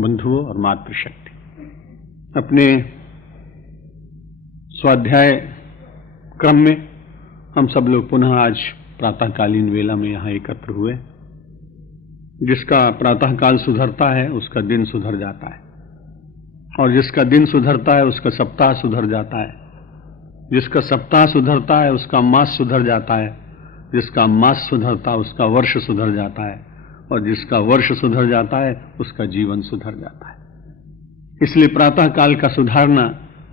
बंधुओं और मातृशक्ति, अपने स्वाध्याय क्रम में हम सब लोग पुनः आज प्रातःकालीन वेला में यहाँ एकत्र हुए। जिसका प्रातःकाल सुधरता है उसका दिन सुधर जाता है, और जिसका दिन सुधरता है उसका सप्ताह सुधर जाता है, जिसका सप्ताह सुधरता है उसका मास सुधर जाता है, जिसका मास सुधरता है उसका वर्ष सुधर जाता है, और जिसका वर्ष सुधर जाता है उसका जीवन सुधर जाता है। इसलिए प्रातःकाल का सुधारना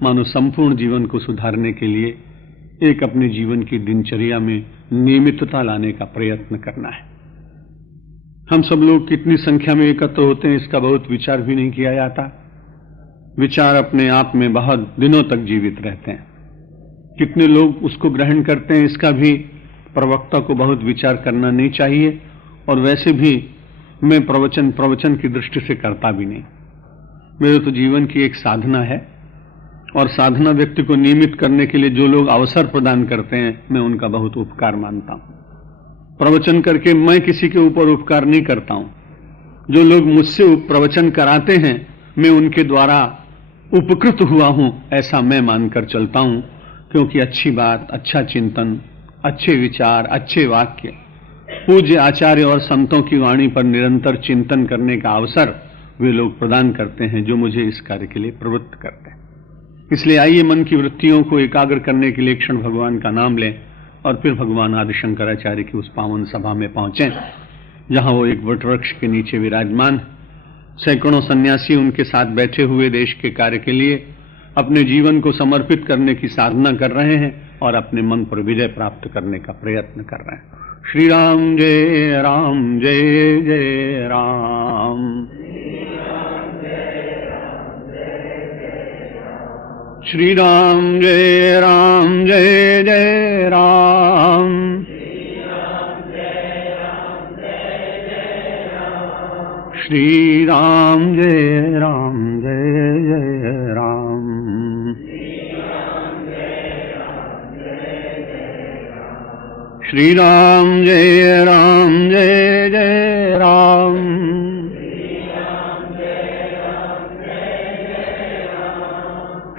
मानो संपूर्ण जीवन को सुधारने के लिए एक अपने जीवन की दिनचर्या में नियमितता लाने का प्रयत्न करना है। हम सब लोग कितनी संख्या में एकत्र होते हैं इसका बहुत विचार भी नहीं किया जाता। विचार अपने आप में बहुत दिनों तक जीवित रहते हैं। कितने लोग उसको ग्रहण करते हैं इसका भी प्रवक्ता को बहुत विचार करना नहीं चाहिए, और वैसे भी मैं प्रवचन की दृष्टि से करता भी नहीं। मेरे तो जीवन की एक साधना है, और साधना व्यक्ति को नियमित करने के लिए जो लोग अवसर प्रदान करते हैं मैं उनका बहुत उपकार मानता हूं। प्रवचन करके मैं किसी के ऊपर उपकार नहीं करता हूं। जो लोग मुझसे प्रवचन कराते हैं मैं उनके द्वारा उपकृत हुआ हूं, ऐसा मैं मानकर चलता हूं, क्योंकि अच्छी बात, अच्छा चिंतन, अच्छे विचार, अच्छे वाक्य, पूज्य आचार्य और संतों की वाणी पर निरंतर चिंतन करने का अवसर वे लोग प्रदान करते हैं जो मुझे इस कार्य के लिए प्रवृत्त करते हैं। इसलिए आइए मन की वृत्तियों को एकाग्र करने के लिए एक क्षण भगवान का नाम लें और फिर भगवान आदि शंकराचार्य की उस पावन सभा में पहुंचें जहां वो एक वटवृक्ष के नीचे विराजमान, सैकड़ों सन्यासी उनके साथ बैठे हुए देश के कार्य के लिए अपने जीवन को समर्पित करने की साधना कर रहे हैं और अपने मन पर विजय प्राप्त करने का प्रयत्न कर रहे हैं। श्री राम जय राम, जय जय राम। श्री राम जय राम, जय जय राम। श्री राम जय राम, जय जय राम। श्री राम जय राम, जय जय राम।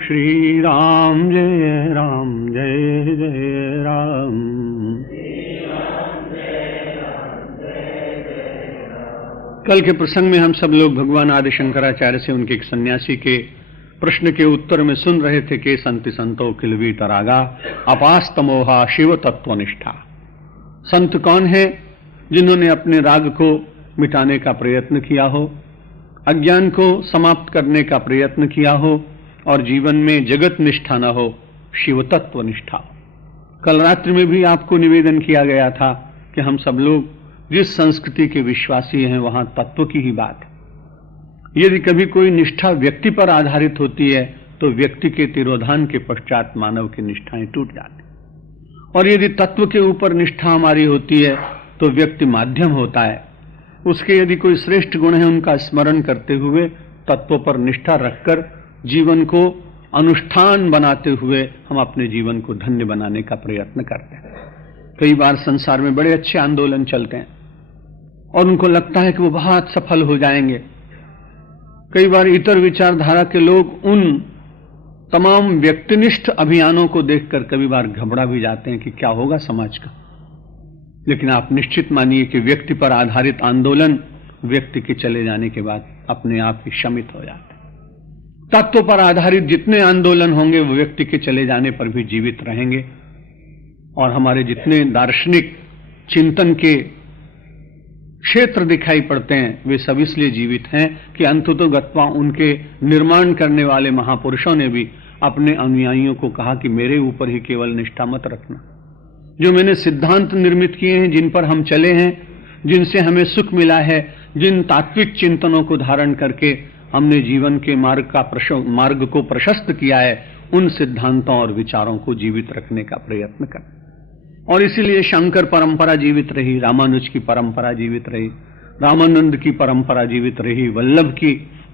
श्री राम जय राम, जय जय राम। कल के प्रसंग में हम सब लोग भगवान आदि शंकराचार्य से उनके एक सन्यासी के प्रश्न के उत्तर में सुन रहे थे कि संति संतो किलवीत रागा अपास्तमोहा शिव तत्वनिष्ठा। संत कौन है जिन्होंने अपने राग को मिटाने का प्रयत्न किया हो, अज्ञान को समाप्त करने का प्रयत्न किया हो और जीवन में जगत निष्ठा न हो, शिव तत्व निष्ठा। कल रात्रि में भी आपको निवेदन किया गया था कि हम सब लोग जिस संस्कृति के विश्वासी हैं वहां तत्व की ही बात है। यदि कभी कोई निष्ठा व्यक्ति पर आधारित होती है तो व्यक्ति के तिरोधान के पश्चात मानव की निष्ठाएं टूट जाती, और यदि तत्व के ऊपर निष्ठा हमारी होती है तो व्यक्ति माध्यम होता है। उसके यदि कोई श्रेष्ठ गुण है उनका स्मरण करते हुए तत्व पर निष्ठा रखकर जीवन को अनुष्ठान बनाते हुए हम अपने जीवन को धन्य बनाने का प्रयत्न करते हैं। कई बार संसार में बड़े अच्छे आंदोलन चलते हैं और उनको लगता है कि वो बहुत सफल हो जाएंगे। कई बार इतर विचारधारा के लोग उन तमाम व्यक्तिनिष्ठ अभियानों को देखकर कभी बार घबरा भी जाते हैं कि क्या होगा समाज का। लेकिन आप निश्चित मानिए कि व्यक्ति पर आधारित आंदोलन व्यक्ति के चले जाने के बाद अपने आप ही शमित हो जाते हैं। तत्व पर आधारित जितने आंदोलन होंगे वो व्यक्ति के चले जाने पर भी जीवित रहेंगे, और हमारे जितने दार्शनिक चिंतन के क्षेत्र दिखाई पड़ते हैं वे सब इसलिए जीवित हैं कि अंततोगत्वा उनके निर्माण करने वाले महापुरुषों ने भी अपने अनुयायियों को कहा कि मेरे ऊपर ही केवल निष्ठा मत रखना। जो मैंने सिद्धांत निर्मित किए हैं, जिन पर हम चले हैं, जिनसे हमें सुख मिला है, जिन तात्विक चिंतनों को धारण करके हमने जीवन के मार्ग को प्रशस्त किया है, उन सिद्धांतों और विचारों को जीवित रखने का प्रयत्न करें। और इसीलिए शंकर परंपरा जीवित रही, रामानुज की परंपरा जीवित रही, रामानंद की परंपरा जीवित रही,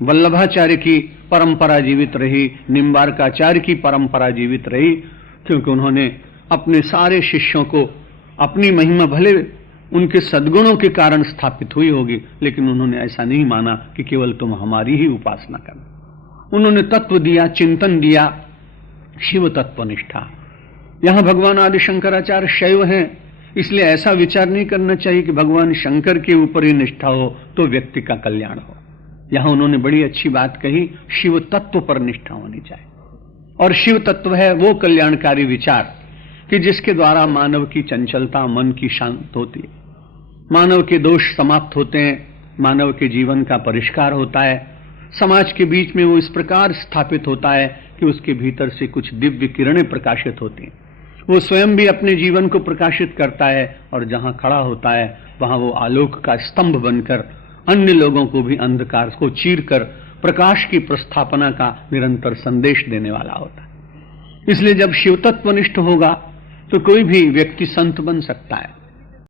वल्लभाचार्य की परंपरा जीवित रही, निम्बार्काचार्य की परंपरा जीवित रही, क्योंकि उन्होंने अपने सारे शिष्यों को अपनी महिमा भले उनके सद्गुणों के कारण स्थापित हुई होगी, लेकिन उन्होंने ऐसा नहीं माना कि केवल तुम हमारी ही उपासना करना। उन्होंने तत्व दिया, चिंतन दिया, शिव तत्वनिष्ठा। यहां भगवान आदि शंकराचार्य शैव हैं, इसलिए ऐसा विचार नहीं करना चाहिए कि भगवान शंकर के ऊपर ही निष्ठा हो तो व्यक्ति का कल्याण हो। यहां उन्होंने बड़ी अच्छी बात कही, शिव तत्व पर निष्ठा होनी चाहिए। और शिव तत्व है वो कल्याणकारी विचार कि जिसके द्वारा मानव की चंचलता, मन की शांत होती है, मानव के दोष समाप्त होते हैं, मानव के जीवन का परिष्कार होता है, समाज के बीच में वो इस प्रकार स्थापित होता है कि उसके भीतर से कुछ दिव्य किरणें प्रकाशित होती हैं। वो स्वयं भी अपने जीवन को प्रकाशित करता है और जहां खड़ा होता है वहां वो आलोक का स्तंभ बनकर अन्य लोगों को भी अंधकार को चीरकर प्रकाश की प्रस्थापना का निरंतर संदेश देने वाला होता है। इसलिए जब शिव तत्वनिष्ठ होगा तो कोई भी व्यक्ति संत बन सकता है।